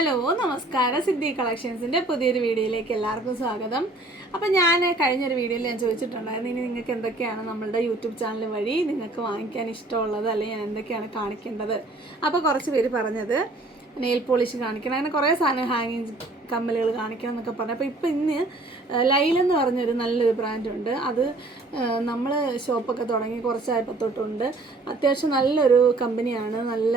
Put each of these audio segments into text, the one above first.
Hello നമസ്കാരം, സിദ്ധി കളക്ഷൻസിൻ്റെ പുതിയൊരു വീഡിയോയിലേക്ക് എല്ലാവർക്കും സ്വാഗതം. അപ്പോൾ ഞാൻ കഴിഞ്ഞൊരു വീഡിയോയിൽ ഞാൻ ചോദിച്ചിട്ടുണ്ടായിരുന്നു, ഇനി നിങ്ങൾക്ക് എന്തൊക്കെയാണ് നമ്മളുടെ യൂട്യൂബ് ചാനൽ വഴി നിങ്ങൾക്ക് വാങ്ങിക്കാൻ ഇഷ്ടമുള്ളത്, അല്ലെങ്കിൽ ഞാൻ എന്തൊക്കെയാണ് കാണിക്കേണ്ടത്. അപ്പോൾ കുറച്ച് പേര് പറഞ്ഞത് നെയിൽ പോളിഷ് കാണിക്കണം, അങ്ങനെ കുറേ സാധനം ഹാങ്ങിങ് കമ്മലുകൾ കാണിക്കണം എന്നൊക്കെ പറഞ്ഞു. അപ്പോൾ ഇപ്പോൾ ഇന്ന് ലൈലെന്ന് പറഞ്ഞൊരു നല്ലൊരു ബ്രാൻഡുണ്ട്. അത് നമ്മൾ ഷോപ്പൊക്കെ തുടങ്ങി കുറച്ചായപ്പോൾ തൊട്ടുണ്ട്. അത്യാവശ്യം നല്ലൊരു കമ്പനിയാണ്, നല്ല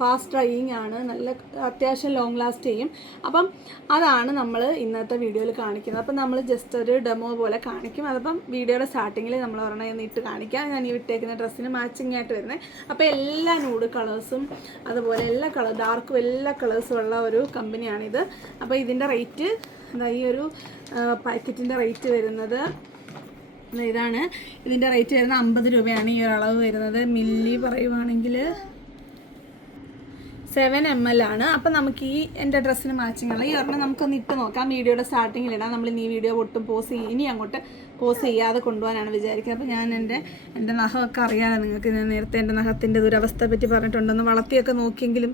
ഫാസ്റ്റ് ഡ്രൈയിങ് ആണ്, നല്ല അത്യാവശ്യം ലോങ് ലാസ്റ്റ് ചെയ്യും. അപ്പം അതാണ് നമ്മൾ ഇന്നത്തെ വീഡിയോയിൽ കാണിക്കുന്നത്. അപ്പം നമ്മൾ ജസ്റ്റ് ഒരു ഡെമോ പോലെ കാണിക്കും. അതപ്പം വീഡിയോയുടെ സ്റ്റാർട്ടിങ്ങിൽ നമ്മൾ പറഞ്ഞ ഇട്ട് കാണിക്കാം. ഞാൻ ഈ വിട്ടേക്കുന്ന ഡ്രസ്സിന് മാച്ചിങ് ആയിട്ട് വരുന്നത്. അപ്പോൾ എല്ലാ നൂഡ് കളേഴ്സും അതുപോലെ എല്ലാ ഡാർക്കും എല്ലാ കളേഴ്സും ഉള്ള ഒരു കമ്പനിയാണിത്. അപ്പോൾ ഇതിൻ്റെ റേറ്റ് ഈ ഒരു പാക്കറ്റിൻ്റെ റേറ്റ് വരുന്നത് ഇതാണ്. ഇതിൻ്റെ റേറ്റ് വരുന്നത് 50 രൂപയാണ്. ഈ ഒരു അളവ് വരുന്നത് മില്ലി പറയുവാണെങ്കിൽ 7 ml ആണ്. അപ്പം നമുക്ക് ഈ എൻ്റെ ഡ്രസ്സിന് മാച്ചിങ്ങുള്ള ഈ ഒരെണ്ണം നമുക്കൊന്ന് ഇട്ട് നോക്കാം. വീഡിയോയുടെ സ്റ്റാർട്ടിങ്ങിലിടാം. നമ്മൾ ഈ വീഡിയോ ഒട്ടും ഇനി അങ്ങോട്ട് പോസ് ചെയ്യാതെ കൊണ്ടുപോകാനാണ് വിചാരിക്കുന്നത്. അപ്പോൾ ഞാൻ എൻ്റെ നഖമൊക്കെ അറിയാതെ നിങ്ങൾക്ക് ഞാൻ നേരത്തെ എൻ്റെ നഖത്തിൻ്റെ ദുരവസ്ഥയെ പറ്റി പറഞ്ഞിട്ടുണ്ടെന്ന് വളർത്തിയൊക്കെ നോക്കിയെങ്കിലും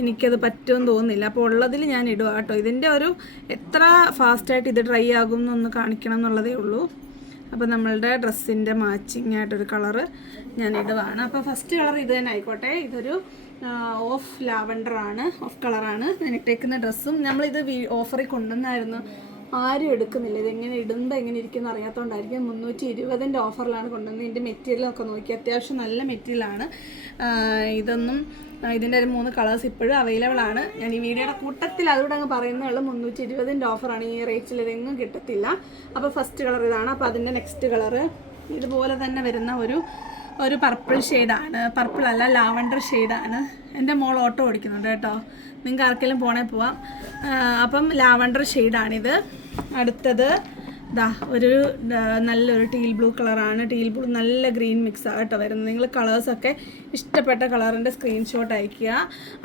എനിക്കത് പറ്റുമെന്ന് തോന്നുന്നില്ല. അപ്പോൾ ഉള്ളതിൽ ഞാൻ ഇടുക കേട്ടോ. ഇതിൻ്റെ ഒരു എത്ര ഫാസ്റ്റായിട്ട് ഇത് ഡ്രൈ ആകും എന്നൊന്ന് കാണിക്കണം എന്നുള്ളതേ ഉള്ളൂ. അപ്പോൾ നമ്മളുടെ ഡ്രസ്സിൻ്റെ മാച്ചിങ് ആയിട്ടൊരു കളറ് ഞാൻ ഇടുവാണ്. അപ്പോൾ ഫസ്റ്റ് കളർ ഇത് തന്നെ ആയിക്കോട്ടെ. ഇതൊരു ഓഫ് ലാവൻഡറാണ്, ഓഫ് കളറാണ് ഞാൻ ഇട്ടേക്കുന്ന ഡ്രസ്സും. നമ്മളിത് ഓഫറിൽ കൊണ്ടുവന്നായിരുന്നു. ആരും എടുക്കുന്നില്ല. ഇതെങ്ങനെ ഇടുമ്പോൾ എങ്ങനെ ഇരിക്കുമെന്ന് അറിയാത്തതുകൊണ്ടായിരിക്കും. 320 ഓഫറിലാണ് കൊണ്ടുവന്നത്. ഇതിൻ്റെ മെറ്റീരിയലൊക്കെ നോക്കി അത്യാവശ്യം നല്ല മെറ്റീരിയലാണ്. ഇതിൻ്റെ ഒരു 3 കളേഴ്സ് ഇപ്പോഴും അവൈലബിൾ ആണ്. ഞാൻ ഈ വീഡിയോയുടെ കൂട്ടത്തിൽ അതുകൂടെ അങ്ങ് പറയുന്നുള്ളൂ. 320 ഓഫറാണ്. ഈ റേറ്റിൽ ഇതെങ്ങും കിട്ടത്തില്ല. അപ്പോൾ ഫസ്റ്റ് കളർ ഇതാണ്. അപ്പോൾ അതിൻ്റെ നെക്സ്റ്റ് കളറ് ഇതുപോലെ തന്നെ വരുന്ന ഒരു പർപ്പിൾ ഷെയ്ഡാണ്. പർപ്പിൾ അല്ല, ലാവൻഡർ ഷെയ്ഡാണ്. എൻ്റെ മോൾ ഓട്ടോ ഓടിക്കുന്നുണ്ട് കേട്ടോ. നിങ്ങൾക്ക് ആർക്കെങ്കിലും പോവാം. അപ്പം ലാവൻഡർ ഷെയ്ഡാണിത്. അടുത്തത് ഒരു നല്ലൊരു ടീൽ ബ്ലൂ കളറാണ്. ടീൽ ബ്ലൂ നല്ല ഗ്രീൻ മിക്സാണ് കേട്ടോ വരുന്നത്. നിങ്ങൾ കളേഴ്സൊക്കെ ഇഷ്ടപ്പെട്ട കളറിൻ്റെ സ്ക്രീൻഷോട്ട് അയയ്ക്കുക.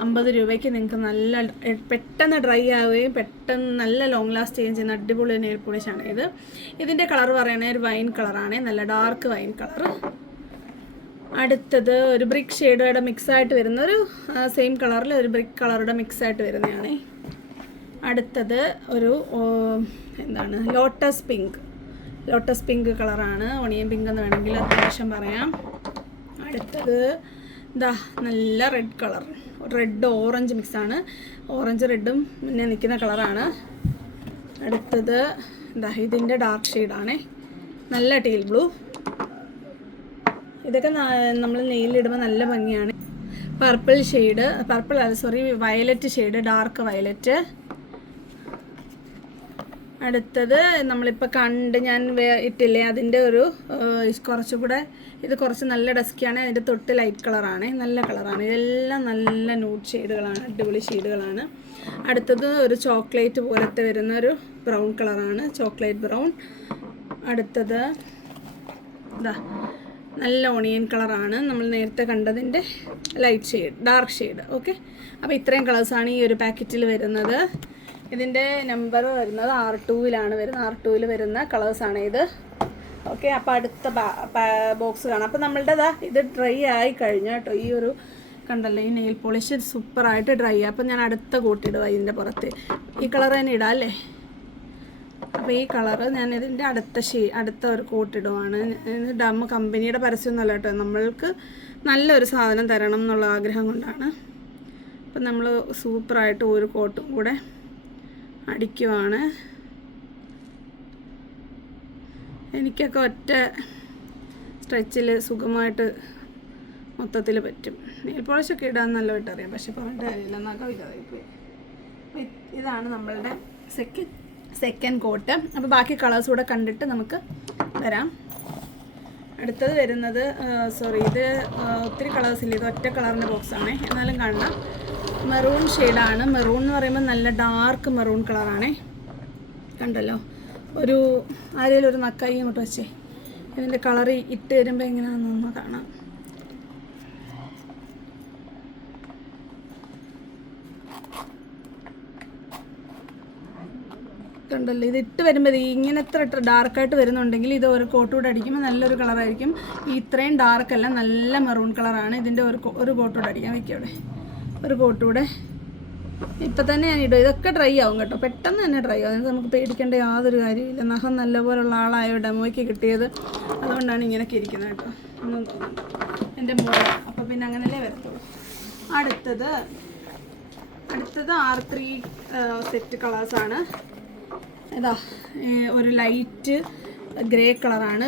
50 രൂപയ്ക്ക് നിങ്ങൾക്ക് നല്ല പെട്ടെന്ന് ഡ്രൈ ആവുകയും പെട്ടെന്ന് നല്ല ലോങ് ലാസ്റ്റ് ചെയ്യുകയും ചെയ്യുന്ന അടിപൊളി നെയിൽ പോളിഷാണ് ഇത്. ഇതിൻ്റെ കളർ പറയണേ ഒരു വൈൻ കളറാണ്, നല്ല ഡാർക്ക് വൈൻ കളർ. അടുത്തത് ഒരു ബ്രിക്ക് ഷെയ്ഡുടെ മിക്സായിട്ട് വരുന്ന ഒരു സെയിം കളറിൽ ഒരു ബ്രിക്ക് കളറുടെ മിക്സായിട്ട് വരുന്നതാണ്. അടുത്തത് ഒരു ലോട്ടസ് പിങ്ക് കളറാണ്. ഒണിയൻ പിങ്ക് എന്ന് വേണമെങ്കിൽ അത്യാവശ്യം പറയാം. അടുത്തത് നല്ല റെഡ് കളർ, റെഡ് ഓറഞ്ച് മിക്സാണ്. ഓറഞ്ച് റെഡും പിന്നെ നിൽക്കുന്ന കളറാണ്. അടുത്തത് ഇതിൻ്റെ ഡാർക്ക് ഷെയ്ഡാണ്, നല്ല ടീൽ ബ്ലൂ. ഇതൊക്കെ നമ്മൾ നെയിലിടുമ്പോൾ നല്ല ഭംഗിയാണ്. Violet shade, dark violet. അടുത്തത് നമ്മളിപ്പോൾ ഞാൻ ഇട്ടില്ലേ അതിൻ്റെ ഒരു കുറച്ചുകൂടെ ഇത് കുറച്ച് നല്ല ഡസ്കിയാണ്. അതിൻ്റെ തൊട്ട് ലൈറ്റ് കളറാണ്, നല്ല കളറാണ്. ഇതെല്ലാം നല്ല ന്യൂഡ് ഷെയ്ഡുകളാണ്, അടിപൊളി ഷെയ്ഡുകളാണ്. അടുത്തത് ഒരു ചോക്ലേറ്റ് പോലത്തെ വരുന്ന ഒരു ബ്രൗൺ കളറാണ്, ചോക്ലേറ്റ് ബ്രൗൺ. അടുത്തത് നല്ല ഓണിയൻ കളറാണ്, നമ്മൾ നേരത്തെ കണ്ടതിൻ്റെ light shade, dark shade. Okay, അപ്പോൾ ഇത്രയും കളേഴ്സാണ് ഈ ഒരു പാക്കറ്റിൽ വരുന്നത്. ഇതിൻ്റെ നമ്പർ വരുന്നത് R2-ലാണ് വരുന്നത്. R2-ൽ വരുന്ന കളേഴ്സാണ് ഇത്. ഓക്കെ, അപ്പോൾ അടുത്ത ബോക്സ് കാണാം. അപ്പോൾ നമ്മളുടെ ഇത് ഡ്രൈ ആയി കഴിഞ്ഞു കേട്ടോ. ഈ ഒരു കണ്ടല്ലോ, ഈ നെയിൽ പോളിഷ് സൂപ്പറായിട്ട് ഡ്രൈ ആയി. അപ്പോൾ ഞാൻ അടുത്ത കൂട്ടിടുക ഇതിൻ്റെ പുറത്ത്. ഈ കളർ തന്നെ ഇടാം അല്ലേ? അപ്പോൾ ഈ കളറ് ഞാൻ ഇതിൻ്റെ അടുത്ത ഒരു കോട്ടിടുവാണ്. കമ്പനിയുടെ പരസ്യമൊന്നുമല്ല കേട്ടോ, നമ്മൾക്ക് നല്ലൊരു സാധനം തരണം എന്നുള്ള ആഗ്രഹം കൊണ്ടാണ്. അപ്പം നമ്മൾ സൂപ്പറായിട്ട് ഒരു കോട്ടും കൂടെ അടിക്കുവാണ്. എനിക്കൊക്കെ ഒറ്റ സ്ട്രെച്ചിൽ സുഖമായിട്ട് മൊത്തത്തിൽ പറ്റും. നെയിൽ പോളിഷൊക്കെ ഇടാൻ നല്ലതായിട്ട് അറിയാം, പക്ഷെ പറഞ്ഞിട്ട് കാര്യമില്ല, നഖം ഇതായിപ്പോയി. ഇതാണ് നമ്മളുടെ സെക്കൻഡ് കോട്ട്. അപ്പോൾ ബാക്കി കളേഴ്സ് കൂടെ കണ്ടിട്ട് നമുക്ക് വരാം. അടുത്തത് വരുന്നത് ഇത് ഒത്തിരി കളേഴ്സില്ല, ഇത് ഒറ്റ കളറിൻ്റെ ബോക്സാണ്, എന്നാലും കാണാം. മെറൂൺ ഷെയ്ഡാണ്. മെറൂൺ എന്ന് പറയുമ്പോൾ നല്ല ഡാർക്ക് മെറൂൺ കളറാണേ. കണ്ടല്ലോ, ആരെങ്കിലും ഒരു നക്കായി ഇങ്ങോട്ട് വെച്ചേ. ഇതിൻ്റെ കളർ ഇട്ട് വരുമ്പോൾ എങ്ങനെയാണെന്നൊന്ന് കാണാം. കണ്ടല്ലോ, ഇത് ഇട്ട് വരുമ്പോൾ ഇങ്ങനെ എത്ര ഡാർക്കായിട്ട് വരുന്നുണ്ടെങ്കിൽ ഇത് ഒരു കോട്ടുകൂടെ അടിക്കുമ്പോൾ നല്ലൊരു കളറായിരിക്കും. ഇത്രയും ഡാർക്കല്ല, നല്ല മെറൂൺ കളറാണ്. ഇതിൻ്റെ ഒരു കോട്ടുകൂടെ അടിക്കാൻ വയ്ക്കും. അവിടെ ഒരു കോട്ടുകൂടെ ഇപ്പം തന്നെ ഞാൻ ഇടും. ഇതൊക്കെ ഡ്രൈ ആവും കേട്ടോ, പെട്ടെന്ന് തന്നെ ഡ്രൈ ആവും. അത് നമുക്ക് പേടിക്കേണ്ട യാതൊരു കാര്യമില്ല. നഖം നല്ലപോലുള്ള ആളായോ ഡെമോയ്ക്ക് കിട്ടിയത്, അതുകൊണ്ടാണ് ഇങ്ങനെയൊക്കെ ഇരിക്കുന്നത് കേട്ടോ. ഒന്നും തോന്നുന്നു എൻ്റെ മോള്, അപ്പോൾ പിന്നെ അങ്ങനെയല്ലേ വരത്തുള്ളൂ. അടുത്തത് R3 സെറ്റ് കളേഴ്സാണ്. ഇതാ ഒരു ലൈറ്റ് ഗ്രേ കളറാണ്,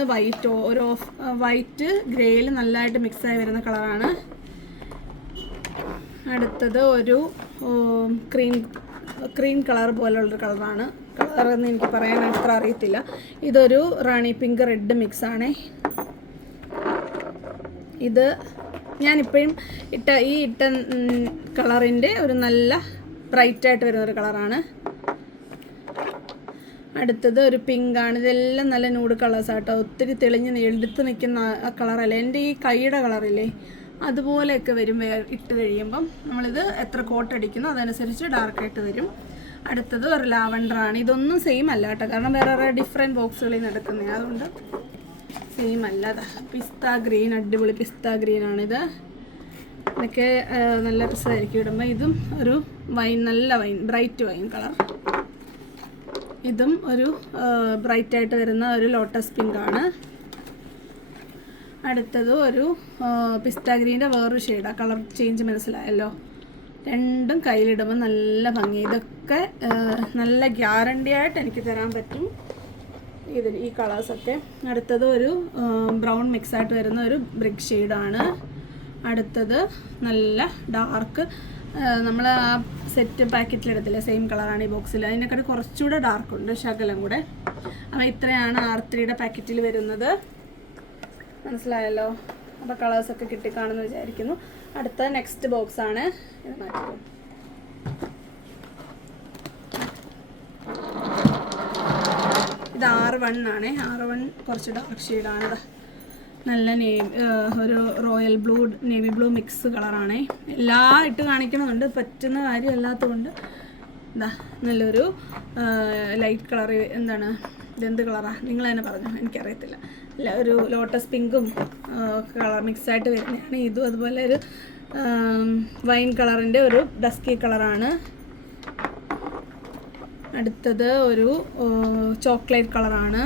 വൈറ്റ് ഗ്രേയിൽ നല്ലതായിട്ട് മിക്സായി വരുന്ന കളറാണ്. അടുത്തത് ഒരു ക്രീം കളർ പോലുള്ളൊരു കളറാണ്. കളറെന്ന് എനിക്ക് പറയാൻ അത്ര അറിയത്തില്ല. ഇതൊരു റാണി പിങ്ക് റെഡ് മിക്സാണേ. ഇത് ഞാനിപ്പോഴും ഇട്ട കളറിൻ്റെ ഒരു നല്ല ബ്രൈറ്റായിട്ട് വരുന്നൊരു കളറാണ്. അടുത്തത് ഒരു പിങ്കാണ്. ഇതെല്ലാം നല്ല ന്യൂഡ് കളേഴ്സാട്ടോ, ഒത്തിരി തെളിഞ്ഞ് എടുത്ത് നിൽക്കുന്ന ആ കളറല്ല. എൻ്റെ ഈ കൈയുടെ കളറില്ലേ അതുപോലെയൊക്കെ വരും ഇട്ട് കഴിയുമ്പം. നമ്മളിത് എത്ര കോട്ട് അടിക്കുന്നോ അതനുസരിച്ച് ഡാർക്കായിട്ട് വരും. അടുത്തത് ഒരു ലാവണ്ടറാണ്. ഇതൊന്നും സെയിം അല്ല കേട്ടോ, കാരണം വേറെ ഡിഫറെൻറ്റ് ബോക്സുകളിൽ നിന്ന് എടുക്കുന്നത്, അതുകൊണ്ട് സെയിം അല്ല. പിസ്ത ഗ്രീൻ, അടിപൊളി പിസ്ത ഗ്രീനാണിത്. ഇതൊക്കെ നല്ല രസമായിരിക്കും ഇടുമ്പോൾ. ഇതും ഒരു നല്ല ബ്രൈറ്റ് വൈൻ കളർ. ഇതും ഒരു ബ്രൈറ്റായിട്ട് വരുന്ന ഒരു ലോട്ടസ് പിങ്ക് ആണ്. അടുത്തത് ഒരു പിസ്ത ഗ്രീൻ്റെ വേറൊരു ഷെയ്ഡാണ്. കളർ ചേഞ്ച് മനസ്സിലായല്ലോ. രണ്ടും കയ്യിലിടുമ്പോൾ നല്ല ഭംഗി. ഇതൊക്കെ നല്ല ഗ്യാരണ്ടി ആയിട്ട് എനിക്ക് തരാൻ പറ്റും ഈ കളേഴ്സൊക്കെ. അടുത്തത് ഒരു ബ്രൗൺ മിക്സായിട്ട് വരുന്ന ഒരു ബ്രിക്ക് ഷെയ്ഡാണ്. അടുത്തത് നല്ല ഡാർക്ക്, നമ്മൾ ആ സെറ്റ് പാക്കറ്റിലെടുത്തില്ലേ സെയിം കളറാണ് ഈ ബോക്സിൽ, അതിനെക്കാട്ട് കുറച്ചുകൂടെ ഡാർക്കുണ്ട് ശകലം കൂടെ. അപ്പോൾ ഇത്രയാണ് R3 പാക്കറ്റിൽ വരുന്നത്. മനസ്സിലായല്ലോ. അപ്പോൾ കളേഴ്സൊക്കെ കിട്ടിക്കാണെന്ന് വിചാരിക്കുന്നു. അടുത്ത നെക്സ്റ്റ് ബോക്സാണ്. ഇത് മാറ്റും. ഇത് R1 ആണ്. R1 കുറച്ച് ഡാർക്ക് ഷെയ്ഡാണ്. നല്ല ഒരു royal blue navy blue mix കളറാണേ. എല്ലാം ഇട്ട് കാണിക്കണമെന്നുണ്ട്, പറ്റുന്ന കാര്യം അല്ലാത്തതുകൊണ്ട് ഇതാ നല്ലൊരു ലൈറ്റ് കളർ. എന്താണ് ഇതെന്ത് കളറാണ് നിങ്ങൾ തന്നെ പറഞ്ഞു, എനിക്കറിയത്തില്ല. ഒരു ലോട്ടസ് പിങ്കും കളർ മിക്സായിട്ട് വരുന്നതാണ്. ഇതും അതുപോലെ ഒരു വൈൻ കളറിൻ്റെ ഒരു ഡസ്കി കളറാണ്. അടുത്തത് ഒരു ചോക്ലേറ്റ് കളറാണ്.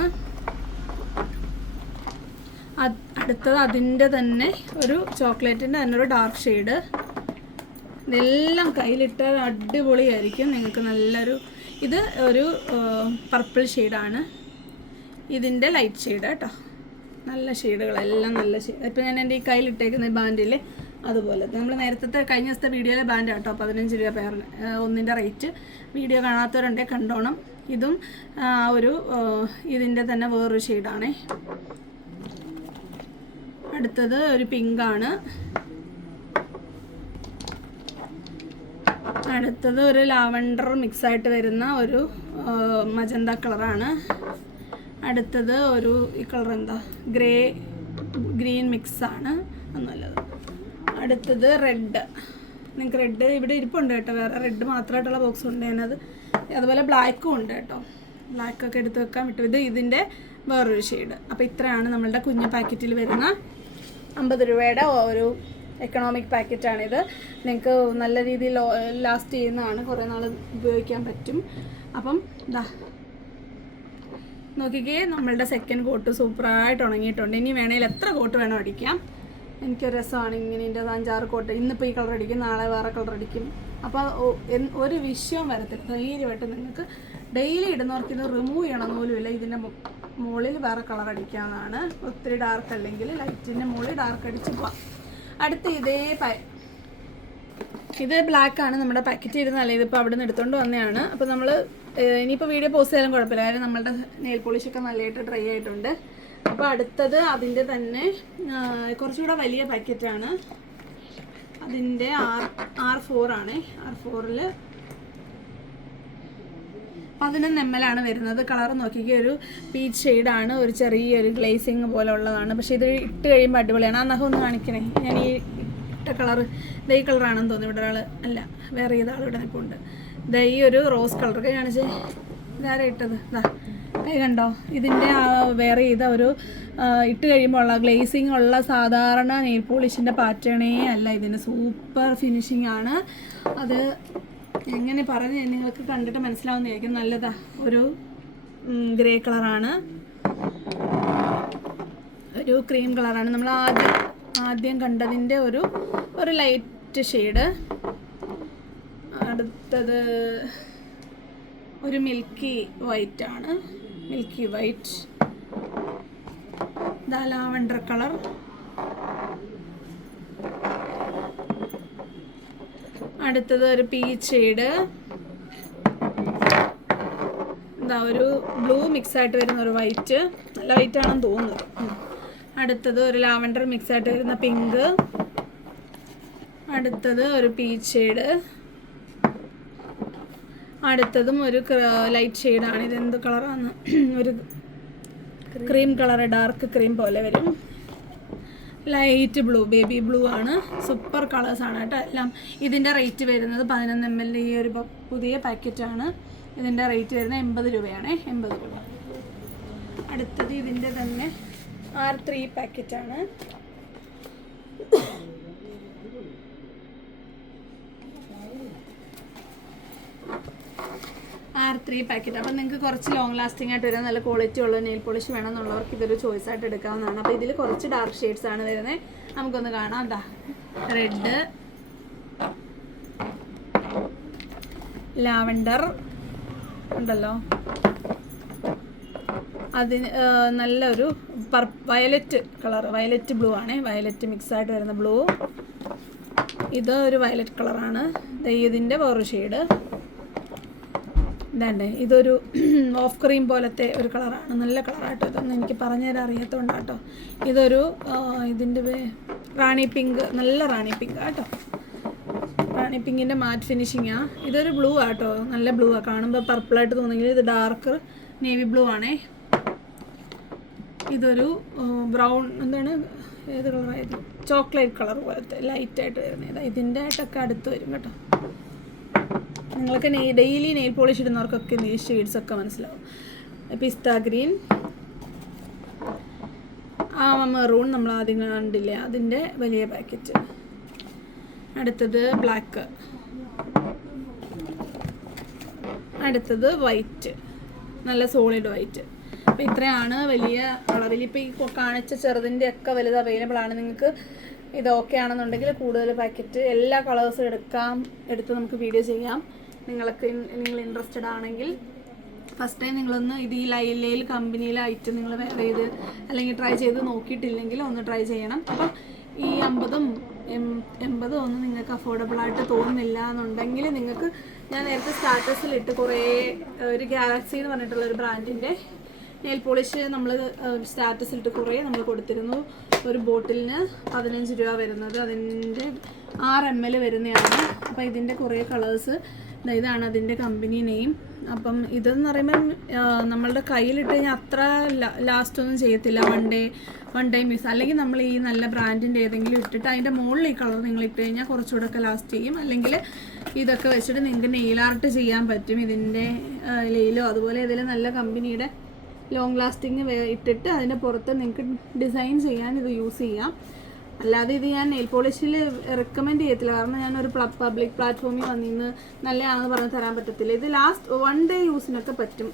അടുത്തത് അതിൻ്റെ തന്നെ ഒരു ചോക്ലേറ്റിൻ്റെ തന്നെ ഒരു ഡാർക്ക് ഷെയ്ഡ്. ഇതെല്ലാം കയ്യിലിട്ടാൽ അടിപൊളിയായിരിക്കും നിങ്ങൾക്ക്. നല്ലൊരു ഇത് ഒരു പർപ്പിൾ ഷെയ്ഡാണ്. ഇതിൻ്റെ ലൈറ്റ് ഷെയ്ഡ് കേട്ടോ. നല്ല ഷെയ്ഡുകളെല്ലാം നല്ല ഷെയ്ഡ്. ഇപ്പം ഞാൻ എൻ്റെ ഈ കയ്യിലിട്ടേക്കുന്ന ബാൻഡിൽ അതുപോലെ നമ്മൾ നേരത്തെ കഴിഞ്ഞ ദിവസത്തെ വീഡിയോയിലെ ബാൻഡ് കേട്ടോ, 15 രൂപ പേരിന് ഒന്നിൻ്റെ റേറ്റ്. വീഡിയോ കാണാത്തവരുണ്ടെ കണ്ടോണം. ഇതും ഒരു ഇതിൻ്റെ തന്നെ വേറൊരു ഷെയ്ഡാണേ. അടുത്തത് ഒരു പിങ്കാണ്. അടുത്തത് ഒരു ലാവണ്ടർ മിക്സായിട്ട് വരുന്ന ഒരു മജന്ത കളറാണ്. അടുത്തത് ഒരു ഈ കളർ എന്താ ഗ്രീൻ മിക്സാണ്, ഒന്നുമല്ലത്. അടുത്തത് റെഡ്. നിങ്ങൾക്ക് റെഡ് ഇവിടെ ഇരിപ്പുണ്ട് കേട്ടോ, വേറെ റെഡ് മാത്രമായിട്ടുള്ള ബോക്സ് ഉണ്ട് ഞാനത്. അതുപോലെ ബ്ലാക്കും ഉണ്ട് കേട്ടോ, ബ്ലാക്കൊക്കെ എടുത്ത് വെക്കാൻ വിട്ടു. ഇതിൻ്റെ വേറൊരു ഷെയ്ഡ്. അപ്പോൾ ഇത്രയാണ് നമ്മളുടെ കുഞ്ഞു പാക്കറ്റിൽ വരുന്ന 50 രൂപയുടെ ഒരു എക്കണോമിക് പാക്കറ്റാണിത്. നിങ്ങൾക്ക് നല്ല രീതിയിൽ ലാസ്റ്റ് ചെയ്യുന്നതാണ്, കുറേ നാൾ ഉപയോഗിക്കാൻ പറ്റും. അപ്പം ഇതാ നോക്കിക്കേ, നമ്മളുടെ സെക്കൻഡ് കോട്ട് സൂപ്പറായിട്ട് ഉണങ്ങിയിട്ടുണ്ട്. ഇനി വേണമെങ്കിൽ എത്ര കോട്ട് വേണോ അടിക്കാം. എനിക്കൊരു രസമാണ് ഇങ്ങനെ ഇതിൻ്റെ 5-6 കോട്ട്. ഇന്നിപ്പോൾ ഈ കളർ അടിക്കും, നാളെ വേറെ കളർ അടിക്കും. അപ്പോൾ ഒരു വിഷയവും വരത്തില്ല. ധൈര്യമായിട്ട് നിങ്ങൾക്ക് ഡെയിലി ഇടുന്നവർക്ക് ഇത് റിമൂവ് ചെയ്യണമെന്ന് പോലും ഇല്ല. ഇതിൻ്റെ മുകളിൽ വേറെ കളർ അടിക്കാവുന്നതാണ്. ഒത്തിരി ഡാർക്ക് അല്ലെങ്കിൽ ലൈറ്റിൻ്റെ മുകളിൽ ഡാർക്ക് അടിച്ച് പോവാം. അടുത്ത് ഇത് ബ്ലാക്കാണ് നമ്മുടെ പാക്കറ്റ് ഇരുന്നല്ല, ഇതിപ്പോൾ അവിടെ നിന്ന് എടുത്തുകൊണ്ട് വന്നതാണ്. അപ്പോൾ നമ്മൾ ഇനിയിപ്പോൾ വീഡിയോ പോസ്റ്റ് ചെയ്യാനും കുഴപ്പമില്ല, കാര്യം നമ്മളുടെ നെയിൽ പോളിഷൊക്കെ നല്ലതായിട്ട് ഡ്രൈ ആയിട്ടുണ്ട്. അപ്പോൾ അടുത്തത് അതിൻ്റെ തന്നെ കുറച്ചുകൂടെ വലിയ പാക്കറ്റാണ്. അതിൻ്റെ R4 ആണ്. R4ൽ 11 ml വരുന്നത്. കളർ നോക്കിക്കുക, ഒരു പീച്ച് ഷെയ്ഡാണ്, ഒരു ചെറിയൊരു ഗ്ലേസിങ് പോലെ ഉള്ളതാണ്. പക്ഷേ ഇത് ഇട്ട് കഴിയുമ്പോൾ അടിപൊളിയാണ്. ആ നഖം ഒന്ന് കാണിക്കണേ. ഞാൻ ഈ ഇട്ട കളറ് ഇതേ കളറാണെന്ന് തോന്നുന്നു. ഇവിടെ ഒരാൾ അല്ല, വേറെ ഏതാളും ഇവിടെ നിൽപ്പുണ്ട്. ഇതാ ഈ ഒരു റോസ് കളറൊക്കെ കാണിച്ചേ. ഇതാരാ ഇട്ടത്? ഇതാ കൈ കണ്ടോ? ഇതിൻ്റെ വേറെ ചെയ്ത ഒരു ഇട്ട് കഴിയുമ്പോൾ ഉള്ള ഗ്ലേസിങ് ഉള്ള സാധാരണ നെയിൽ പോളിഷിൻ്റെ പാറ്റേണേ അല്ല. ഇതിന് സൂപ്പർ ഫിനിഷിംഗ് ആണ്. അത് എങ്ങനെ പറഞ്ഞ് നിങ്ങൾക്ക് കണ്ടിട്ട് മനസ്സിലാവുന്നതായിരിക്കും. നല്ലതാ, ഒരു ഗ്രേ കളറാണ്, ഒരു ക്രീം കളറാണ്. നമ്മൾ ആദ്യം കണ്ടതിൻ്റെ ഒരു ലൈറ്റ് ഷെയ്ഡ്. അടുത്തത് ഒരു മിൽക്കി വൈറ്റ് ആണ്, മിൽക്കി വൈറ്റ്. ഇതാ ലാവണ്ടർ കളർ. അടുത്തത് ഒരു പീച്ച് ഷെയ്ഡ്. എന്താ ഒരു ബ്ലൂ മിക്സ് ആയിട്ട് വരുന്ന ഒരു വൈറ്റ്, നല്ല വൈറ്റ് ആണെന്ന് തോന്നുന്നത്. അടുത്തത് ഒരു ലാവണ്ടർ മിക്സ് ആയിട്ട് വരുന്ന പിങ്ക്. അടുത്തത് ഒരു പീച്ച് ഷെയ്ഡ്. അടുത്തതും ഒരു ലൈറ്റ് ഷെയ്ഡാണ്. ഇതെന്ത് കളറാണ്? ഒരു ക്രീം കളർ, ഡാർക്ക് ക്രീം പോലെ വരും. ലൈറ്റ് ബ്ലൂ, ബേബി ബ്ലൂ ആണ്. സൂപ്പർ കളേഴ്സാണ് കേട്ടോ എല്ലാം. ഇതിൻ്റെ റേറ്റ് വരുന്നത് 11 ml ഈ ഒരു പുതിയ പാക്കറ്റാണ്. ഇതിൻ്റെ റേറ്റ് വരുന്നത് 80 രൂപയാണ്, 80 രൂപ. അടുത്തത് ഇതിൻ്റെ തന്നെ R3 പാക്കറ്റാണ്. R3 packet. അപ്പം നിങ്ങൾക്ക് കുറച്ച് ലോങ് ലാസ്റ്റിംഗ് ആയിട്ട് വരാൻ നല്ല ക്വാളിറ്റി ഉള്ള നെയിൽ പോളിഷ് വേണമെന്നുള്ളവർക്ക് ഇതൊരു ചോയ്സ് ആയിട്ട് എടുക്കാവുന്നതാണ്. അപ്പോൾ ഇതിൽ കുറച്ച് ഡാർക്ക് ഷെയ്ഡ്സ് ആണ് വരുന്നത്. നമുക്കൊന്ന് കാണാം. ദാ റെഡ്, ലാവണ്ടർ ഉണ്ടല്ലോ, അതിന് നല്ലൊരു വയലറ്റ് കളർ, വയലറ്റ് ബ്ലൂ ആണ്, വയലറ്റ് മിക്സ് ആയിട്ട് വരുന്ന ബ്ലൂ. ഇത് ഒരു വയലറ്റ് കളറാണ്. ഇതിൻ്റെ വേറൊരു ഷെയ്ഡ് ഇതാണ്ട്. ഇതൊരു ഓഫ് ക്രീം പോലത്തെ ഒരു കളറാണ്, നല്ല കളറാട്ടോ. ഇതൊന്നും എനിക്ക് പറഞ്ഞുതരാൻ അറിയാത്തതുകൊണ്ടാട്ടോ. ഇതൊരു ഇതിൻ്റെ റാണി പിങ്ക്, നല്ല റാണി പിങ്ക് ആട്ടോ. റാണി പിങ്കിൻ്റെ മാറ്റ് ഫിനിഷിങ്ങാണ്. ഇതൊരു ബ്ലൂ ആട്ടോ, നല്ല ബ്ലൂ ആണ്. കാണുമ്പോൾ പർപ്പിളായിട്ട് തോന്നുമെങ്കിൽ ഇത് ഡാർക്ക് നേവി ബ്ലൂ ആണേ. ഇതൊരു ബ്രൗൺ, എന്താണ്, ഏത് കളറായിരുന്നു, ചോക്ലേറ്റ് കളർ പോലത്തെ ലൈറ്റായിട്ട് വരുന്നത്. ഇതിൻ്റെ ആയിട്ടൊക്കെ അടുത്ത് വരും കേട്ടോ. നിങ്ങൾക്ക് ഡെയിലി നെയിൽ പോളിഷ് ഇടുന്നവർക്കൊക്കെ ഈ ഷെയ്ഡ്സൊക്കെ മനസ്സിലാവും. പിസ്ത ഗ്രീൻ, ആ മെറൂൺ നമ്മൾ ആദ്യം കണ്ടില്ലേ, അതിൻ്റെ വലിയ പാക്കറ്റ്. അടുത്തത് ബ്ലാക്ക്. അടുത്തത് വൈറ്റ്, നല്ല സോളിഡ് വൈറ്റ്. അപ്പോൾ ഇത്രയാണ് വലിയ കളറിൽ. ഇപ്പോൾ ഈ കാണിച്ച ചെറുതിൻ്റെ ഒക്കെ വലുത് അവൈലബിൾ ആണ്. നിങ്ങൾക്ക് ഇത് ഓക്കെ ആണെന്നുണ്ടെങ്കിൽ കൂടുതൽ പാക്കറ്റ് എല്ലാ കളേഴ്സും എടുത്ത് നമുക്ക് വീഡിയോ ചെയ്യാം. നിങ്ങൾ ഇൻട്രസ്റ്റഡ് ആണെങ്കിൽ ഫസ്റ്റ് ടൈം നിങ്ങളൊന്ന് ഇത് ഈ ലൈലയിൽ കമ്പനിയിലായിട്ട് നിങ്ങൾ വേറെ ചെയ്ത് അല്ലെങ്കിൽ ട്രൈ ചെയ്ത് നോക്കിയിട്ടില്ലെങ്കിൽ ഒന്ന് ട്രൈ ചെയ്യണം. അപ്പം ഈ 80 ഒന്നും നിങ്ങൾക്ക് അഫോർഡബിളായിട്ട് തോന്നുന്നില്ല എന്നുണ്ടെങ്കിൽ നിങ്ങൾക്ക്, ഞാൻ നേരത്തെ സ്റ്റാറ്റസിലിട്ട് കുറേ ഒരു ഗാലക്സി എന്ന് പറഞ്ഞിട്ടുള്ള ഒരു ബ്രാൻഡിൻ്റെ നെയിൽ പോളിഷ് നമ്മൾ സ്റ്റാറ്റസിലിട്ട് കുറേ നമ്മൾ കൊടുത്തിരുന്നു. ഒരു ബോട്ടിലിന് 15 രൂപ വരുന്നത്, അതിൻ്റെ 6 ml വരുന്നതാണ്. അപ്പോൾ ഇതിൻ്റെ കുറേ കളേഴ്സ്, ഇതാണ് അതിൻ്റെ കമ്പനി നെയിം. അപ്പം ഇതെന്ന് പറയുമ്പം നമ്മളുടെ കയ്യിലിട്ട് കഴിഞ്ഞാൽ അത്ര ലാസ്റ്റൊന്നും ചെയ്യത്തില്ല, വൺ ടൈം യൂസ്. അല്ലെങ്കിൽ നമ്മൾ ഈ നല്ല ബ്രാൻഡിൻ്റെ ഏതെങ്കിലും ഇട്ടിട്ട് അതിൻ്റെ മുകളിൽ ഈ കളർ നിങ്ങൾ ഇട്ട് കഴിഞ്ഞാൽ കുറച്ചുകൂടെ ഒക്കെ ലാസ്റ്റ് ചെയ്യും. അല്ലെങ്കിൽ ഇതൊക്കെ വെച്ചിട്ട് നിങ്ങൾക്ക് നെയിൽ ആർട്ട് ചെയ്യാൻ പറ്റും. ഇതിൻ്റെ ലെയിലോ അതുപോലെ ഏതെങ്കിലും നല്ല കമ്പനിയുടെ ലോങ് ലാസ്റ്റിങ് ഇട്ടിട്ട് അതിൻ്റെ പുറത്ത് നിങ്ങൾക്ക് ഡിസൈൻ ചെയ്യാൻ ഇത് യൂസ് ചെയ്യാം. അല്ലാതെ ഇത് ഞാൻ നെയിൽ പോളിഷിൽ റെക്കമെൻഡ് ചെയ്യത്തില്ല. കാരണം ഞാനൊരു പബ്ലിക് പ്ലാറ്റ്ഫോമിൽ വന്നിന്ന് നല്ലതാണെന്ന് പറഞ്ഞ് തരാൻ പറ്റത്തില്ല. ഇത് ലാസ്റ്റ് 1 day യൂസിനൊക്കെ പറ്റും,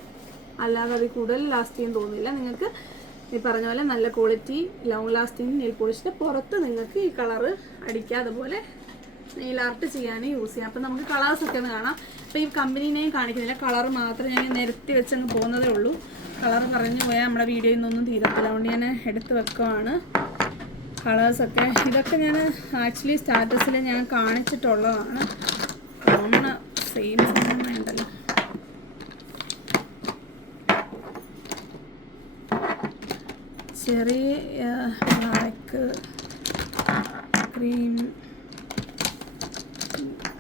അല്ലാതെ അത് കൂടുതൽ ലാസ്റ്റ് ചെയ്യാൻ തോന്നില്ല. നിങ്ങൾക്ക് ഈ പറഞ്ഞ പോലെ നല്ല ക്വാളിറ്റി ലോങ് ലാസ്റ്റിങ് നെയിൽ പോളിഷിൻ്റെ പുറത്ത് നിങ്ങൾക്ക് ഈ കളറ് അടിക്കുക, അതുപോലെ നെയിൽ ആർട്ട് ചെയ്യാൻ യൂസ് ചെയ്യാം. അപ്പം നമുക്ക് കളേഴ്സൊക്കെ ഒന്ന് കാണാം. അപ്പോൾ ഈ കമ്പനീനെയും കാണിക്കുന്നില്ല, കളർ മാത്രം ഞാൻ നിരത്തി വെച്ചങ്ങ് പോകുന്നതേ ഉള്ളൂ. കളർ പറഞ്ഞു പോയാൽ നമ്മുടെ വീഡിയോയിൽ നിന്നൊന്നും തീരത്തില്ല, അതുകൊണ്ട് ഞാൻ എടുത്ത് വെക്കുവാണ് കളേഴ്സൊക്കെ. ഇതൊക്കെ ഞാൻ ആക്ച്വലി സ്റ്റാറ്റസിൽ ഞാൻ കാണിച്ചിട്ടുള്ളതാണ്. സെയിം സാധനം വേണ്ടല്ലോ. ചെറിയ ബ്ലാക്ക്, ക്രീം,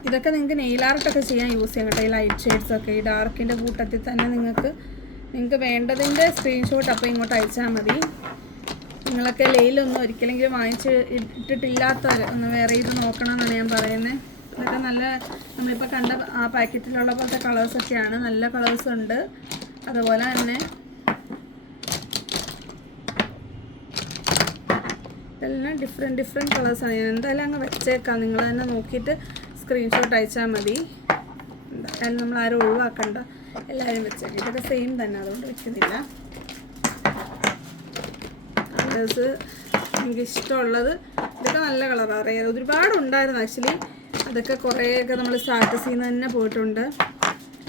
ഇതൊക്കെ നിങ്ങൾക്ക് നെയിൽ ആർട്ടൊക്കെ ചെയ്യാൻ യൂസ് ചെയ്യാം കേട്ടോ. ഈ ലൈറ്റ് ഷെയ്ഡ്സൊക്കെ ഈ ഡാർക്കിൻ്റെ കൂട്ടത്തിൽ തന്നെ നിങ്ങൾക്ക് വേണ്ടതിൻ്റെ സ്ക്രീൻഷോട്ട് അപ്പോൾ ഇങ്ങോട്ട് അയച്ചാൽ മതി. നിങ്ങളൊക്കെ ലെയിലൊന്നും ഒരിക്കലെങ്കിലും വാങ്ങിച്ച് ഇട്ടിട്ടില്ലാത്തവർ ഒന്ന് വേറെ ഇത് നോക്കണം എന്നാണ് ഞാൻ പറയുന്നത്. ഇതൊക്കെ നല്ല നമ്മളിപ്പോൾ കണ്ട ആ പാക്കറ്റിലുള്ള പോലത്തെ കളേഴ്സൊക്കെയാണ്, നല്ല കളേഴ്സ് ഉണ്ട്. അതുപോലെ തന്നെ ഇതെല്ലാം ഡിഫറെൻറ്റ് കളേഴ്സാണ്. ഞാൻ എന്തായാലും അങ്ങ് വെച്ചേക്കാം, നിങ്ങൾ തന്നെ നോക്കിയിട്ട് സ്ക്രീൻഷോട്ട് അയച്ചാൽ മതി. കാരണം നമ്മൾ ആരും ഒഴിവാക്കണ്ട, എല്ലാവരും വെച്ചേക്കാം. ഇതൊക്കെ സെയിം തന്നെ, അതുകൊണ്ട് വെക്കുന്നില്ല. കളേഴ്സ് എനിക്ക് ഇഷ്ടമുള്ളത് ഇതൊക്കെ നല്ല കളറാണ്. അറിയാം ഒരുപാടുണ്ടായിരുന്നു ആക്ച്വലി. അതൊക്കെ കുറേയൊക്കെ നമ്മൾ സ്റ്റാറ്റസിൽ നിന്ന് തന്നെ പോയിട്ടുണ്ട്.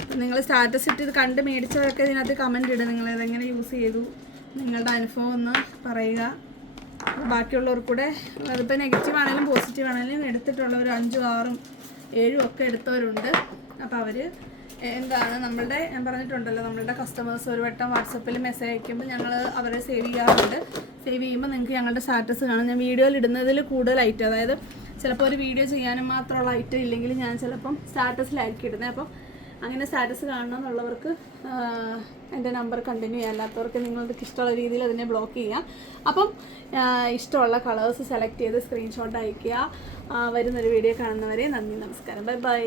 അപ്പം നിങ്ങൾ സ്റ്റാറ്റസ് ഇട്ട് ഇത് കണ്ട് മേടിച്ചവരൊക്കെ ഇതിനകത്ത് കമൻറ്റ് ഇടുക, നിങ്ങൾ ഇതെങ്ങനെ യൂസ് ചെയ്തു, നിങ്ങളുടെ അനുഭവം ഒന്ന് പറയുക. ബാക്കിയുള്ളവർക്കൂടെ അതിപ്പോൾ നെഗറ്റീവ് ആണെങ്കിലും പോസിറ്റീവ് ആണെങ്കിലും എടുത്തിട്ടുള്ളവർ 5, 6, 7 ഒക്കെ എടുത്തവരുണ്ട്. അപ്പോൾ അവർ എന്താണ് നമ്മളുടെ, ഞാൻ പറഞ്ഞിട്ടുണ്ടല്ലോ, നമ്മളുടെ കസ്റ്റമേഴ്സ് ഒരു വട്ടം വാട്സപ്പിൽ മെസ്സേജ് അയക്കുമ്പോൾ ഞങ്ങൾ അവരെ സേവ് ചെയ്യാറുണ്ട്. സേവ് ചെയ്യുമ്പോൾ നിങ്ങൾക്ക് ഞങ്ങളുടെ സ്റ്റാറ്റസ് കാണാം. ഞാൻ വീഡിയോയിൽ ഇടുന്നതിൽ കൂടുതൽ ഐറ്റം, അതായത് ചിലപ്പോൾ ഒരു വീഡിയോ ചെയ്യാനും മാത്രമുള്ള ഐറ്റം ഇല്ലെങ്കിൽ ഞാൻ ചിലപ്പം സ്റ്റാറ്റസിലായിരിക്കും ഇടുന്നത്. അപ്പം അങ്ങനെ സ്റ്റാറ്റസ് കാണണമെന്നുള്ളവർക്ക് എൻ്റെ നമ്പർ കണ്ടിന്യൂ ചെയ്യാം. അല്ലാത്തവർക്ക് നിങ്ങൾക്ക് ഇഷ്ടമുള്ള രീതിയിൽ അതിനെ ബ്ലോക്ക് ചെയ്യാം. അപ്പം ഇഷ്ടമുള്ള കളേഴ്സ് സെലക്ട് ചെയ്ത് സ്ക്രീൻഷോട്ട് അയയ്ക്കുക. വരുന്നൊരു വീഡിയോ കാണുന്നവരെ നന്ദി, നമസ്കാരം, ബൈ ബൈ.